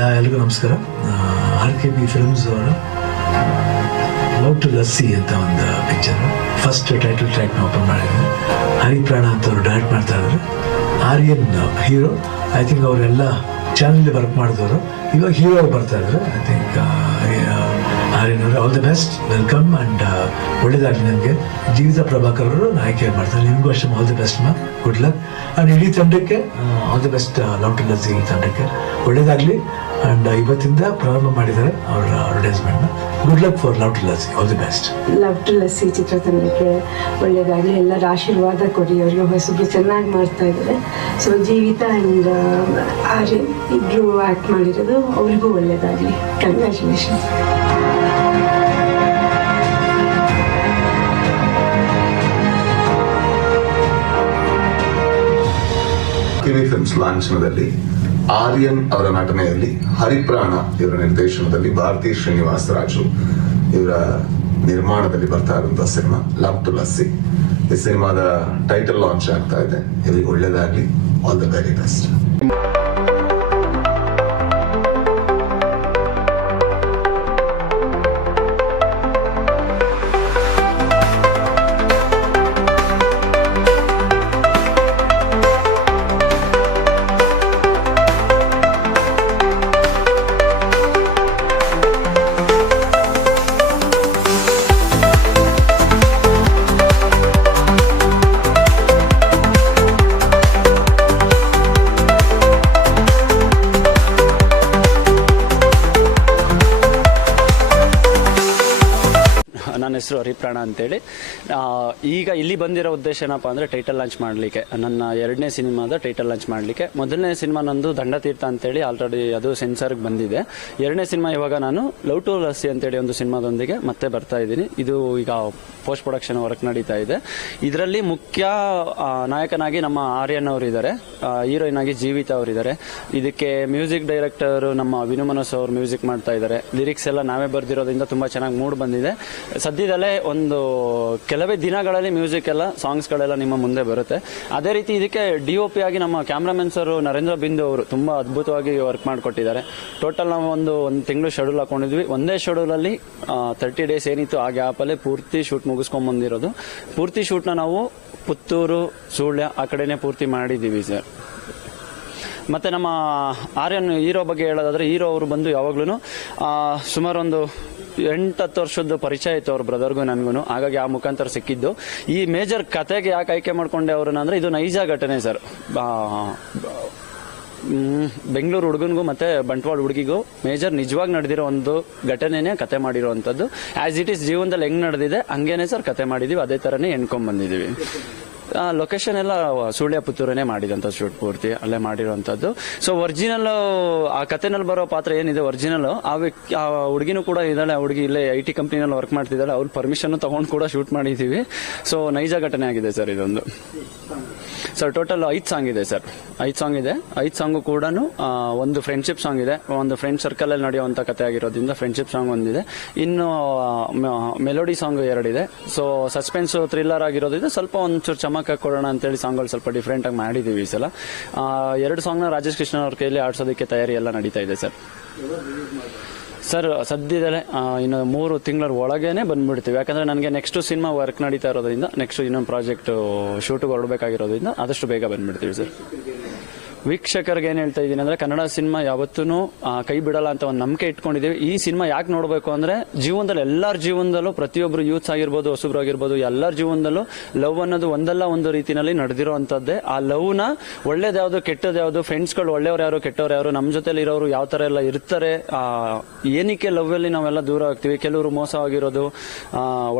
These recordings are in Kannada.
ಎಲ್ರಿಗೂ ನಮಸ್ಕಾರ. ಆರ್ ಕೆ ಬಿ ಫಿಲ್ಮ್ಸ್ ಅವರ ಲವ್ ಟು ಲಸ್ಸಿ ಅಂತ ಒಂದು ಪಿಕ್ಚರ್ ಫಸ್ಟ್ ಟೈಟಲ್ ಟ್ರ್ಯಾಕ್ನ ಓಪನ್ ಮಾಡಿದ್ರು ಹರಿಪ್ರಾಣ ಅಂತ ಅವರು ಡೈರೆಕ್ಟ್ ಮಾಡ್ತಾ ಇದ್ದಾರೆ ಆರ್ಯನ್ ಹೀರೋ ಐ ಥಿಂಕ್ ಅವರೆಲ್ಲ ಚಾನಲ್ ವರ್ಕ್ ಮಾಡಿದವರು. ಇವಾಗ ಹೀರೋ ಬರ್ತಾ ಇದ್ದಾರೆ ಐ ಥಿಂಕ್ ಆರ್ಯನ್ ಅವರು all the best welcome and ಒಳ್ಳೇದಾಗಲಿ ನಿಮಗೆ. ಜೀವಿತ ಪ್ರಭಾಕರ್ ಅವರು ನಾಯಕಿ ಮಾಡ್ತಾರೆ. ನಿಮಗೂ ಅಷ್ಟೇ ಆಲ್ ದಿ ಬೆಸ್ಟ್ ಮಾ. ಗುಡ್ ಲಕ್ ಆ್ಯಂಡ್ ಇಡೀ ತಂಡಕ್ಕೆ all the best love to Lassi ಈ ತಂಡಕ್ಕೆ. ಒಳ್ಳೇದಾಗಲಿ. ಆ್ಯಂಡ್ ಇವತ್ತಿಂದ ಪ್ರಾರಂಭ ಮಾಡಿದ್ದಾರೆ ಅವರ ಅಡ್ವರ್ಟೈಸ್ಮೆಂಟ್ನ good luck for love to Lassi all the best love to Lassi ಚಿತ್ರತಂಡಕ್ಕೆ ಒಳ್ಳೆಯದಾಗಲಿ ಎಲ್ಲರ ಆಶೀರ್ವಾದ ಕೊಡಿ. ಅವರಿಗೆ ಹೊಸಬ್ರು ಚೆನ್ನಾಗಿ ಮಾಡ್ತಾ ಇದ್ದಾರೆ. ಸೊ ಜೀವಿತ ಆ್ಯಂಡ್ ಆರ್ಯ ಇಬ್ಬರು ಆ್ಯಕ್ಟ್ ಮಾಡಿರೋದು ಅವ್ರಿಗೂ ಒಳ್ಳೆಯದಾಗಲಿ ಕಂಗ್ರ್ಯಾಚುಲೇಷನ್ಸ್ ಕಿವಿ ಫಿಲ್ಮ್ಸ್ ಲಾಂಛನದಲ್ಲಿ ಆರ್ಯನ್ ಅವರ ನಟನೆಯಲ್ಲಿ, ಹರಿಪ್ರಾಣ ಇವರ ನಿರ್ದೇಶನದಲ್ಲಿ ಭಾರತಿ ಶ್ರೀನಿವಾಸ ರಾಜು ಇವರ ನಿರ್ಮಾಣದಲ್ಲಿ ಬರ್ತಾ ಇರುವಂತಹ ಸಿನಿಮಾ, ಲವ್ ಟು ಲಸ್ಸಿ. ಈ ಸಿನಿಮಾದ ಟೈಟಲ್ ಲಾಂಚ್ ಆಗ್ತಾ ಇದೆ. ಇಲ್ಲಿ ಒಳ್ಳೇದಾಗ್ಲಿ. ಆಲ್ ದ ವೆರಿ ಬೆಸ್ಟ್ ಹೆಸರು ಹರಿಪ್ರಾಣ ಅಂತೇಳಿ. ಈಗ ಇಲ್ಲಿ ಬಂದಿರೋ ಉದ್ದೇಶ ಏನಪ್ಪ ಅಂದ್ರೆ ಟೈಟಲ್ ಲಾಂಚ್ ಮಾಡಲಿಕ್ಕೆ. ನನ್ನ ಎರಡನೇ ಸಿನಿಮಾದ ಟೈಟಲ್ ಲಾಂಚ್ ಮಾಡಲಿಕ್ಕೆ. ಮೊದಲನೇ ಸಿನಿಮಾ ನಂದು ದಂಡತೀರ್ಥ ಅಂತೇಳಿ ಆಲ್ರೆಡಿ ಅದು ಸೆನ್ಸರ್ಗೆ ಬಂದಿದೆ. ಎರಡನೇ ಸಿನಿಮಾ ಇವಾಗ ನಾನು ಲವ್ ಟು ಲಸ್ಸಿ ಅಂತೇಳಿ ಒಂದು ಸಿನಿಮಾದೊಂದಿಗೆ ಮತ್ತೆ ಬರ್ತಾ ಇದ್ದೀನಿ. ಇದು ಈಗ ಪೋಸ್ಟ್ ಪ್ರೊಡಕ್ಷನ್ ವರ್ಕ್ ನಡೀತಾ ಇದೆ. ಇದರಲ್ಲಿ ಮುಖ್ಯ ನಾಯಕನಾಗಿ ನಮ್ಮ ಆರ್ಯನ್ ಅವರು ಇದ್ದಾರೆ ಹೀರೋಯಿನ್ ಆಗಿ ಜೀವಿತ ಅವರಿದ್ದಾರೆ. ಇದಕ್ಕೆ ಮ್ಯೂಸಿಕ್ ಡೈರೆಕ್ಟರ್ ನಮ್ಮ ವಿನುಮನಸ್ ಅವರು ಮ್ಯೂಸಿಕ್ ಮಾಡ್ತಾ ಇದ್ದಾರೆ. ಲಿರಿಕ್ಸ್ ಎಲ್ಲ ನಾವೇ ಬರ್ದಿರೋದ್ರಿಂದ ತುಂಬಾ ಚೆನ್ನಾಗಿ ಮೂಡ್ ಬಂದಿದೆ. ಸದ್ಯದಲ್ಲೇ ಒಂದು ಕೆಲವೇ ದಿನಗಳಲ್ಲಿ ಮ್ಯೂಸಿಕ್ ಎಲ್ಲ ಸಾಂಗ್ಸ್ಗಳೆಲ್ಲ ನಿಮ್ಮ ಮುಂದೆ ಬರುತ್ತೆ. ಅದೇ ರೀತಿ ಇದಕ್ಕೆ ಡಿ ಒ ಪಿ ಆಗಿ ನಮ್ಮ ಕ್ಯಾಮ್ರಾಮನ್ ಸರ್ ನರೇಂದ್ರ ಬಿಂದು ಅವರು ತುಂಬ ಅದ್ಭುತವಾಗಿ ವರ್ಕ್ ಮಾಡಿಕೊಟ್ಟಿದ್ದಾರೆ. ಟೋಟಲ್ ನಾವು ಒಂದು ಒಂದು ತಿಂಗಳು ಶೆಡ್ಯೂಲ್ ಹಾಕೊಂಡಿದ್ವಿ. ಒಂದೇ ಶೆಡ್ಯೂಲಲ್ಲಿ ತರ್ಟಿ ಡೇಸ್ ಏನಿತ್ತು, ಆ ಗ್ಯಾಪಲ್ಲೇ ಪೂರ್ತಿ ಶೂಟ್ ಮುಗಿಸ್ಕೊಂಡ್ ಬಂದಿರೋದು ಪೂರ್ತಿ ಶೂಟ್ನ ನಾವು ಪುತ್ತೂರು, ಸುಳ್ಯ ಆ ಕಡೆನೇ ಪೂರ್ತಿ ಮಾಡಿದ್ದೀವಿ ಸರ್ ಮತ್ತೆ ನಮ್ಮ ಆರ್ಯನ್ ಹೀರೋ ಬಗ್ಗೆ ಹೇಳೋದಾದ್ರೆ ಹೀರೋ ಅವರು ಬಂದು ಯಾವಾಗ್ಲೂ ಸುಮಾರು ಒಂದು ಎಂಟತ್ತು ವರ್ಷದ ಪರಿಚಯ ಇತ್ತು ಅವ್ರ ಬ್ರದರ್ಗೂ ನನಗೂ ಹಾಗಾಗಿ ಆ ಮುಖಾಂತರ ಸಿಕ್ಕಿದ್ದು. ಈ ಮೇಜರ್ ಕತೆಗೆ ಯಾಕೆ ಆಯ್ಕೆ ಮಾಡ್ಕೊಂಡೆ ಅವ್ರನ್ನ ಅಂದ್ರೆ ಇದು ನೈಜ ಘಟನೆ ಸರ್. ಬೆಂಗಳೂರು ಹುಡುಗನಿಗೂ ಮತ್ತೆ ಬಂಟ್ವಾಳ ಹುಡುಗಿಗೂ ಮೇಜರ್ ನಿಜವಾಗಿ ನಡೆದಿರೋ ಒಂದು ಘಟನೆನೇ ಕತೆ ಮಾಡಿರುವಂಥದ್ದು ಆಸ್ ಇಟ್ ಈಸ್ ಜೀವನದಲ್ಲಿ ಹೆಂಗ್ ನಡೆದಿದೆ, ಹಂಗೇನೆ ಸರ್ ಕತೆ ಮಾಡಿದೀವಿ. ಅದೇ ತರನೇ ಎಣ್ಕೊಂಡ್ ಬಂದಿದೀವಿ. ಲೊಕೇಶನ್ ಎಲ್ಲ ಸುಳ್ಯ ಪುತ್ತೂರನೇ ಮಾಡಿದಂತ ಶೂಟ್ ಪೂರ್ತಿ, ಅಲ್ಲೇ ಮಾಡಿರುವಂತದ್ದು ಸೊ ಒರಿಜಿನಲ್ ಆ ಕಥೆನಲ್ಲಿ ಬರೋ ಪಾತ್ರ ಏನಿದೆ ಒರಿಜಿನಲ್ ಆ ವ್ಯಕ್ತಿ, ಆ ಹುಡುಗಿನೂ ಕೂಡ ಇದ್ದಾಳೆ ಹುಡುಗಿ ಇಲ್ಲೇ ಐ ಟಿ ಕಂಪ್ನಿನಲ್ಲಿ ವರ್ಕ್ ಮಾಡ್ತಿದ್ದಾಳೆ, ಅವ್ರ ಪರ್ಮಿಷನ್ ತಗೊಂಡು ಕೂಡ ಶೂಟ್ ಮಾಡಿದೀವಿ. ಸೊ ನೈಜ ಘಟನೆ ಆಗಿದೆ ಸರ್ ಇದೊಂದು. ಸರ್ ಟೋಟಲ್ ಐದು ಸಾಂಗ್ ಇದೆ ಸರ್. ಐದು ಸಾಂಗ್ ಇದೆ. ಐದು ಸಾಂಗು ಕೂಡ ಒಂದು ಫ್ರೆಂಡ್ಶಿಪ್ ಸಾಂಗ್ ಇದೆ. ಒಂದು ಫ್ರೆಂಡ್ ಸರ್ಕಲ್ ಅಲ್ಲಿ ನಡೆಯುವಂತ ಕತೆ ಆಗಿರೋದ್ರಿಂದ ಫ್ರೆಂಡ್ಶಿಪ್ ಸಾಂಗ್ ಒಂದಿದೆ. ಇನ್ನು ಮೆಲೋಡಿ ಸಾಂಗ್ ಎರಡಿದೆ. ಸೊ ಸಸ್ಪೆನ್ಸ್ ಥ್ರಿಲ್ಲರ್ ಆಗಿರೋದ್ರಿಂದ ಸ್ವಲ್ಪ ಒಂಚೂರು ಚಮಕ ಕೊಡೋಣ ಅಂತೇಳಿ ಸಾಂಗ್ಗಳು ಸ್ವಲ್ಪ ಡಿಫ್ರೆಂಟಾಗಿ ಆಗಿ ಮಾಡಿದೀವಿ ಈ ಸಲ. ಎರಡು ಸಾಂಗ್ನ ರಾಜೇಶ್ ಕೃಷ್ಣ ಅವ್ರ ಕೈಯಲ್ಲಿ ಆಡ್ಸೋದಕ್ಕೆ ತಯಾರಿ ಎಲ್ಲ ನಡೀತಾ ಇದೆ ಸರ್. ಸರ್, ಸದ್ಯದಲ್ಲೇ ಇನ್ನು ಮೂರು ತಿಂಗಳ ಒಳಗೇನೆ ಬಂದ್ಬಿಡ್ತೀವಿ. ಯಾಕಂದ್ರೆ ನನಗೆ ನೆಕ್ಸ್ಟ್ ಸಿನಿಮಾ ವರ್ಕ್ ನಡೀತಾ ಇರೋದ್ರಿಂದ ನೆಕ್ಸ್ಟ್ ಇನ್ನೊಂದು ಪ್ರಾಜೆಕ್ಟ್ ಶೂಟಿಗೆ ಹೊರಡಬೇಕಾಗಿರೋದ್ರಿಂದ ಆದಷ್ಟು ಬೇಗ ಬಂದ್ಬಿಡ್ತೀವಿ ಸರ್. ವೀಕ್ಷಕರಿಗೆ ಏನ್ ಹೇಳ್ತಾ ಇದ್ದೀನಿ ಅಂದ್ರೆ ಕನ್ನಡ ಸಿನಿಮಾ ಯಾವತ್ತೂ ಕೈ ಬಿಡಲ್ಲ ಅಂತ ಒಂದು ನಂಬಿಕೆ ಇಟ್ಕೊಂಡಿದ್ದೀವಿ. ಈ ಸಿನಿಮಾ ಯಾಕೆ ನೋಡಬೇಕು ಅಂದ್ರೆ ಜೀವನದಲ್ಲಿ ಎಲ್ಲರ ಜೀವನದಲ್ಲೂ ಪ್ರತಿಯೊಬ್ಬರು ಯೂತ್ಸ್ ಆಗಿರ್ಬೋದು, ಹೊಸಬ್ರು ಆಗಿರ್ಬೋದು, ಎಲ್ಲರ ಜೀವನದಲ್ಲೂ ಲವ್ ಅನ್ನೋದು ಒಂದಲ್ಲ ಒಂದು ರೀತಿನಲ್ಲಿ ನಡೆದಿರುವಂತದ್ದೇ ಆ ಲವ್ನ ಒಳ್ಳೇದ್ಯಾವ್ದು ಕೆಟ್ಟದ್ಯಾವ್ದು ಫ್ರೆಂಡ್ಸ್ಗಳು ಒಳ್ಳೆಯವ್ರು ಯಾರು, ಕೆಟ್ಟವ್ರು ಯಾರು ನಮ್ಮ ಜೊತೆಲಿ ಇರೋರು ಯಾವ ತರ ಎಲ್ಲ ಇರ್ತಾರೆ ಏನಕ್ಕೆ ಲವ್ ಅಲ್ಲಿ ನಾವೆಲ್ಲ ದೂರ ಆಗ್ತೀವಿ? ಕೆಲವರು ಮೋಸ ಆಗಿರೋದು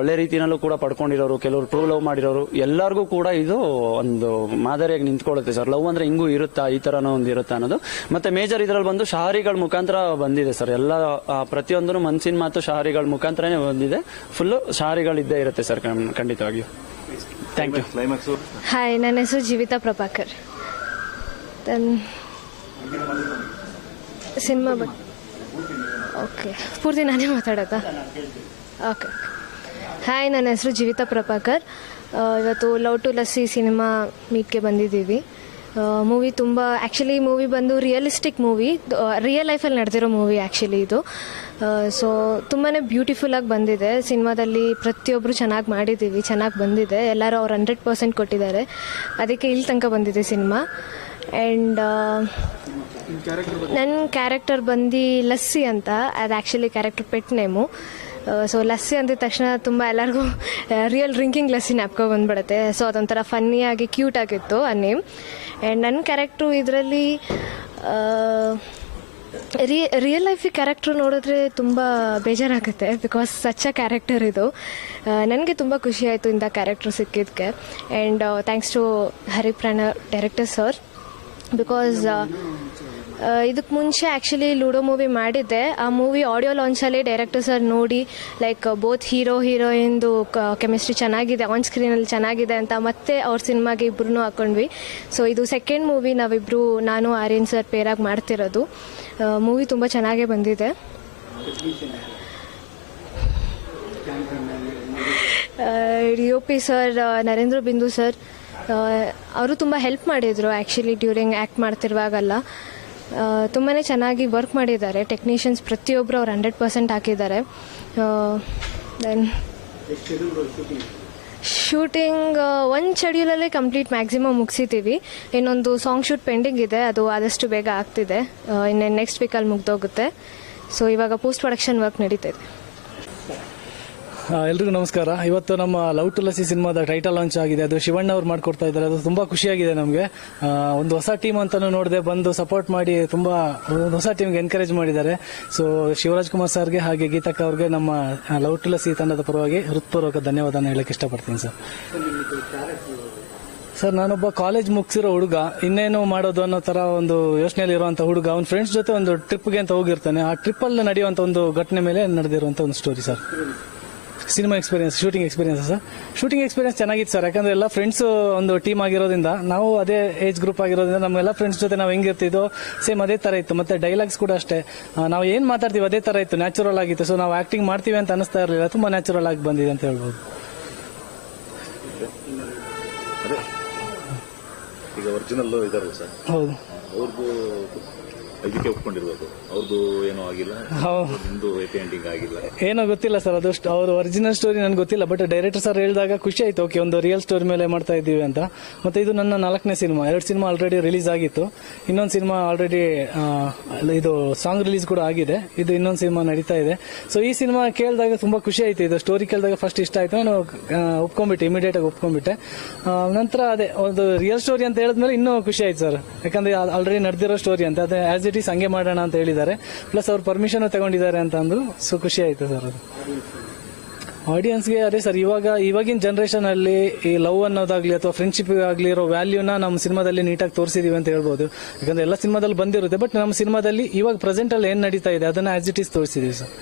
ಒಳ್ಳೆ ರೀತಿನಲ್ಲೂ ಕೂಡ ಪಡ್ಕೊಂಡಿರೋರು, ಕೆಲವರು ಟ್ರೂ ಲವ್ ಮಾಡಿರೋರು, ಎಲ್ಲರಿಗೂ ಕೂಡ ಇದು ಒಂದು ಮಾದರಿಯಾಗಿ ನಿಂತ್ಕೊಳ್ಳುತ್ತೆ ಸರ್. ಲವ್ ಅಂದ್ರೆ ಹಿಂಗೂ ಇರುತ್ತಾ? ಈ ತರನೂ ಒಂದು ಇರುತ್ತೆ ಅನ್ನೋದು. ಮತ್ತೆ ಮೇಜರ್ ಇದ್ರಲ್ಲಿ ಬಂದು ಶಹರಿಗಳ ಮುಖಾಂತರ ಬಂದಿದೆ ಸರ್. ಎಲ್ಲ ಪ್ರತಿಯೊಂದು ಮನ್ಸಿನ ಮಾತು ಶಹರಿಗಳ ಮುಖಾಂತರನೇ ಬಂದಿದೆ. ಫುಲ್ ಶಹರಿಗಳಿದ್ದೇ ಇರುತ್ತೆ ಸರ್ ಖಂಡಿತವಾಗಿಯೂ. ಥ್ಯಾಂಕ್ ಯು ಹಾಯ್ ನನ್ನ ಹೆಸರು ಜೀವಿತಾ ಪ್ರಭಾಕರ್. ದೆನ್ ಸಿನಿಮಾ ಬಗ್ಗೆ ಓಕೆ. ಪೂರ್ತಿ ನಾನೇ ಮಾತಾಡೋದಾ? ಓಕೆ ಹಾಯ್ ನನ್ನ ಹೆಸರು ಜೀವಿತಾ ಪ್ರಭಾಕರ್. ಇವತ್ತು ಲವ್ ಟು ಲಸ್ಸಿ ಸಿನಿಮಾ ಮೀಟ್ಗೆ ಬಂದಿದ್ದೀವಿ. ಮೂವಿ ತುಂಬ ಆ್ಯಕ್ಚುಲಿ ಮೂವಿ ಬಂದು ರಿಯಲಿಸ್ಟಿಕ್ ಮೂವಿ ರಿಯಲ್ ಲೈಫಲ್ಲಿ ನಡೆದಿರೋ ಮೂವಿ ಆ್ಯಕ್ಚುಲಿ ಇದು. ಸೊ ತುಂಬಾ ಬ್ಯೂಟಿಫುಲ್ಲಾಗಿ ಬಂದಿದೆ. ಸಿನಿಮಾದಲ್ಲಿ ಪ್ರತಿಯೊಬ್ಬರು ಚೆನ್ನಾಗಿ ಮಾಡಿದ್ದೀವಿ ಚೆನ್ನಾಗಿ ಬಂದಿದೆ. ಎಲ್ಲರೂ ಅವ್ರು ಹಂಡ್ರೆಡ್ ಪರ್ಸೆಂಟ್ ಕೊಟ್ಟಿದ್ದಾರೆ. ಅದಕ್ಕೆ ಇಲ್ಲಿ ತನಕ ಬಂದಿದೆ ಸಿನಿಮಾ. ಆ್ಯಂಡ್ ನನ್ನ ಕ್ಯಾರೆಕ್ಟರ್ ಬಂದು ಲಸ್ಸಿ ಅಂತ. ಅದು actually character pet name so Lassi ಅಂದಿದ ತಕ್ಷಣ ತುಂಬ ಎಲ್ಲರಿಗೂ ರಿಯಲ್ ಡ್ರಿಂಕಿಂಗ್ ಲಸ್ಸಿ ನ್ಯಾಪ್ಕೋ ಬಂದ್ಬಿಡುತ್ತೆ. ಸೊ ಅದೊಂಥರ ಫನ್ನಿಯಾಗಿ ಕ್ಯೂಟ್ ಆಗಿತ್ತು ಆ ನೇಮ್ ಆ್ಯಂಡ್ ನನ್ನ ಕ್ಯಾರೆಕ್ಟ್ರು ಇದರಲ್ಲಿ ರಿಯ ರಿಯಲ್ ಲೈಫಿಗೆ ಕ್ಯಾರೆಕ್ಟ್ರು ನೋಡಿದ್ರೆ ತುಂಬ ಬೇಜಾರಾಗುತ್ತೆ ಬಿಕಾಸ್ ಸಚ್ಚ ಕ್ಯಾರೆಕ್ಟರ್ ಇದು. ನನಗೆ ತುಂಬ ಖುಷಿ ಆಯಿತು ಇಂಥ character ಸಿಕ್ಕಿದ್ದಕ್ಕೆ and thanks to Hariprana director sir because ಇದಕ್ಕೆ ಮುಂಚೆ ಆ್ಯಕ್ಚುಲಿ ಲೂಡೋ ಮೂವಿ ಮಾಡಿದ್ದೆ. ಆ ಮೂವಿ ಆಡಿಯೋ ಲಾಂಚಲ್ಲಿ ಡೈರೆಕ್ಟರ್ ಸರ್ ನೋಡಿ ಲೈಕ್ ಬೋತ್ ಹೀರೋ ಹೀರೋಯಿಂದು ಕೆಮಿಸ್ಟ್ರಿ ಚೆನ್ನಾಗಿದೆ ಆನ್ ಸ್ಕ್ರೀನಲ್ಲಿ ಚೆನ್ನಾಗಿದೆ ಅಂತ ಮತ್ತೆ ಅವ್ರ ಸಿನಿಮಾಗೆ ಇಬ್ಬರೂ ಹಾಕೊಂಡ್ವಿ. ಸೊ ಇದು ಸೆಕೆಂಡ್ ಮೂವಿ ನಾವಿಬ್ಬರು ನಾನು, ಆರ್ಯನ್ ಸರ್ ಪೇರಾಗಿ ಮಾಡ್ತಿರೋದು. ಮೂವಿ ತುಂಬ ಚೆನ್ನಾಗೇ ಬಂದಿದೆ. ಒ ಪಿ ಸರ್ ನರೇಂದ್ರ ಬಿಂದು ಸರ್ ಅವರು ತುಂಬ ಹೆಲ್ಪ್ ಮಾಡಿದರು ಆ್ಯಕ್ಚುಲಿ ಡ್ಯೂರಿಂಗ್ ಆ್ಯಕ್ಟ್ ಮಾಡ್ತಿರುವಾಗಲ್ಲ. ತುಂಬಾ ಚೆನ್ನಾಗಿ ವರ್ಕ್ ಮಾಡಿದ್ದಾರೆ. ಟೆಕ್ನಿಷಿಯನ್ಸ್ ಪ್ರತಿಯೊಬ್ಬರು ಅವ್ರು ಹಂಡ್ರೆಡ್ ಪರ್ಸೆಂಟ್ ಹಾಕಿದ್ದಾರೆ. ದೆನ್ ಶೂಟಿಂಗ್ ಒಂದು ಶೆಡ್ಯೂಲಲ್ಲೇ ಕಂಪ್ಲೀಟ್ ಮ್ಯಾಕ್ಸಿಮಮ್ ಮುಗಿಸಿದ್ದೀವಿ. ಇನ್ನೊಂದು ಸಾಂಗ್ ಶೂಟ್ ಪೆಂಡಿಂಗ್ ಇದೆ. ಅದು ಆದಷ್ಟು ಬೇಗ ಆಗ್ತಿದೆ. ಇನ್ನೇನು ನೆಕ್ಸ್ಟ್ ವೀಕಲ್ಲಿ ಮುಗ್ದೋಗುತ್ತೆ. ಸೊ ಇವಾಗ ಪೋಸ್ಟ್ ಪ್ರೊಡಕ್ಷನ್ ವರ್ಕ್ ನಡೀತಾ ಇದೆ. ಎಲ್ರಿಗೂ ನಮಸ್ಕಾರ. ಇವತ್ತು ನಮ್ಮ ಲವ್ ಟು ಲಸಿ ಸಿನಿಮಾದ ಟೈಟಲ್ ಲಾಂಚ್ ಆಗಿದೆ. ಅದು ಶಿವಣ್ಣ ಅವ್ರು ಮಾಡ್ಕೊಡ್ತಾ ಇದ್ದಾರೆ. ಅದು ತುಂಬಾ ಖುಷಿಯಾಗಿದೆ ನಮಗೆ. ಒಂದು ಹೊಸ ಟೀಮ್ ಅಂತಾನು ನೋಡಿದೆ ಬಂದು ಸಪೋರ್ಟ್ ಮಾಡಿ ತುಂಬಾ ಒಂದು ಹೊಸ ಟೀಮ್ಗೆ ಎನ್ಕರೇಜ್ ಮಾಡಿದ್ದಾರೆ. ಸೊ ಶಿವರಾಜ್ ಕುಮಾರ್ ಸರ್ಗೆ ಹಾಗೆ ಗೀತಕ್ಕ ಅವ್ರಿಗೆ ನಮ್ಮ ಲವ್ ಟು ಲಸಿ ತಂಡದ ಪರವಾಗಿ ಹೃತ್ಪೂರ್ವಕ ಧನ್ಯವಾದ ಹೇಳಕ್ಕೆ ಇಷ್ಟಪಡ್ತೀನಿ ಸರ್. ಸರ್, ನಾನೊಬ್ಬ ಕಾಲೇಜ್ ಮುಗಿಸಿರೋ ಹುಡುಗ. ಇನ್ನೇನು ಮಾಡೋದು ಅನ್ನೋ ತರ ಒಂದು ಯೋಚನೆಯಲ್ಲಿ ಇರುವಂತ ಹುಡುಗ. ಅವ್ನ ಫ್ರೆಂಡ್ಸ್ ಜೊತೆ ಒಂದು ಟ್ರಿಪ್ಗೆ ಅಂತ ಹೋಗಿರ್ತಾನೆ. ಆ ಟ್ರಿಪ್ ಅಲ್ಲಿ ನಡೆಯುವಂತ ಒಂದು ಘಟನೆ ಮೇಲೆ ನಡೆದಿರುವಂತ ಒಂದು story sir. Cinema experience shooting experience sir shooting experience ಚೆನ್ನಾಗಿತ್ತು ಸರ್ ಯಾಕಂದ್ರೆ ಎಲ್ಲ ಫ್ರೆಂಡ್ಸ್ ಒಂದು ಟೀಮ್ ಆಗಿರೋದ್ರಿಂದ ನಾವು ಅದೇ ಏಜ್ ಗ್ರೂಪ್ ಆಗಿರೋದ್ರಿಂದ ನಮ್ಮೆಲ್ಲ ಫ್ರೆಂಡ್ಸ್ ಜೊತೆ ನಾವು ಹೆಂಗಿರ್ತಿದ್ದೋ ಸೇಮ್ ಅದೇ ತರ ಇತ್ತು. ಮತ್ತೆ ಡೈಲಾಗ್ಸ್ ಕೂಡ ಅಷ್ಟೇ. ನಾವು ಏನ್ ಮಾತಾಡ್ತೀವಿ ಅದೇ ತರ ಇತ್ತು. ನ್ಯಾಚುರಲ್ ಆಗಿತ್ತು. ಸೊ ನಾವು ಆಕ್ಟಿಂಗ್ ಮಾಡ್ತೀವಿ ಅಂತ ಅನಿಸ್ತಾ ಇರಲಿಲ್ಲ. ತುಂಬಾ ನ್ಯಾಚುರಲ್ ಆಗಿ ಬಂದಿದೆ ಅಂತ ಹೇಳ್ಬೋದು. ಈಗ ಒರಿಜಿನಲ್ ಸರ್ ಹೌದು. ಇದಕ್ಕೆ ಒಪ್ಕೊಂಡಿರ್ಬೋದು ಅವ್ರದ್ದು ಏನೂ ಆಗಿಲ್ಲ. ನಿಮ್ದು ಎಂಡಿಂಗ್ ಆಗಿಲ್ಲ. ಏನೋ ಗೊತ್ತಿಲ್ಲ ಸರ್ ಅದು ಅವ್ರ ಒರಿಜಿನಲ್ ಸ್ಟೋರಿ ನನಗೆ ಗೊತ್ತಿಲ್ಲ ಬಟ್ ಡೈರೆಕ್ಟರ್ ಸರ್ ಹೇಳಿದಾಗ ಖುಷಿ ಆಯ್ತು. ಓಕೆ ಒಂದು ರಿಯಲ್ ಸ್ಟೋರಿ ಮೇಲೆ ಮಾಡ್ತಾ ಇದ್ದೀವಿ ಅಂತ. ಮತ್ತೆ ಇದು ನನ್ನ ನಾಲ್ಕನೇ ಸಿನಿಮಾ. ಎರಡು ಸಿನಿಮಾ ಆಲ್ರೆಡಿ ರಿಲೀಸ್ ಆಗಿತ್ತು. ಇನ್ನೊಂದು ಸಿನಿಮಾ ಆಲ್ರೆಡಿ ಇದು ಸಾಂಗ್ ರಿಲೀಸ್ ಕೂಡ ಆಗಿದೆ. ಇದು ಇನ್ನೊಂದು ಸಿನಿಮಾ ನಡೀತಾ ಇದೆ. ಸೊ ಈ ಸಿನಿಮಾ ಕೇಳಿದಾಗ ತುಂಬಾ ಖುಷಿ ಆಯ್ತು. ಇದು ಸ್ಟೋರಿ ಕೇಳಿದಾಗ ಫಸ್ಟ್ ಇಷ್ಟ ಆಯ್ತು. ನಾನು ಆ, ಒಪ್ಕೊಂಡ್ಬಿಟ್ಟೆ ಇಮಿಡಿಯೇಟ್ ಆಗಿ ಒಪ್ಕೊಂಡ್ಬಿಟ್ಟೆ. ಆ, ನಂತರ ಅದೇ ಒಂದು ರಿಯಲ್ ಸ್ಟೋರಿ ಅಂತ ಹೇಳಿದ್ಮೇಲೆ ಇನ್ನೂ ಖುಷಿ ಆಯ್ತು ಸರ್. ಯಾಕಂದ್ರೆ ಆಲ್ರೆಡಿ ನಡೆದಿರೋ ಸ್ಟೋರಿ ಅಂತ. ಅದೇ ಆಸ್ ಇಟ್ ಈಸ್ ಹಂಗೆ ಮಾಡೋಣ ಅಂತ ಹೇಳಿದ್ದಾರೆ. ಪ್ಲಸ್ ಅವ್ರು ಪರ್ಮಿಷನ್ ತಗೊಂಡಿದ್ದಾರೆ ಅಂತ ಅಂದ್ರು. ಸೊ ಖುಷಿ ಆಯ್ತು ಸರ್ ಅದು. ಆಡಿಯನ್ಸ್ಗೆ ಅದೇ ಸರ್ ಇವಾಗ, ಇವಾಗಿನ ಜನರೇಷನ್ ಅಲ್ಲಿ ಈ ಲವ್ ಅನ್ನೋದಾಗ್ಲಿ ಅಥವಾ ಫ್ರೆಂಡ್ಶಿಪ್ ಆಗಲಿ ಇರೋ ವ್ಯಾಲ್ಯೂನ ನಮ್ಮ ಸಿನಿಮಾದಲ್ಲಿ ನೀಟಾಗಿ ತೋರಿಸಿದೀವಿ ಅಂತ ಹೇಳ್ಬೋದು. ಯಾಕಂದ್ರೆ ಎಲ್ಲ ಸಿನಿಮಾದಲ್ಲಿ ಬಂದಿರುತ್ತೆ. ಬಟ್ ನಮ್ಮ ಸಿನಿಮಾದಲ್ಲಿ ಇವಾಗ ಪ್ರೆಸೆಂಟ್ ಅಲ್ಲಿ ಏನ್ ನಡೀತಾ ಇದೆ, ಅದನ್ನ ಆಸ್ ಇಟ್ ಈಸ್ ತೋರಿಸಿದೀವಿ ಸರ್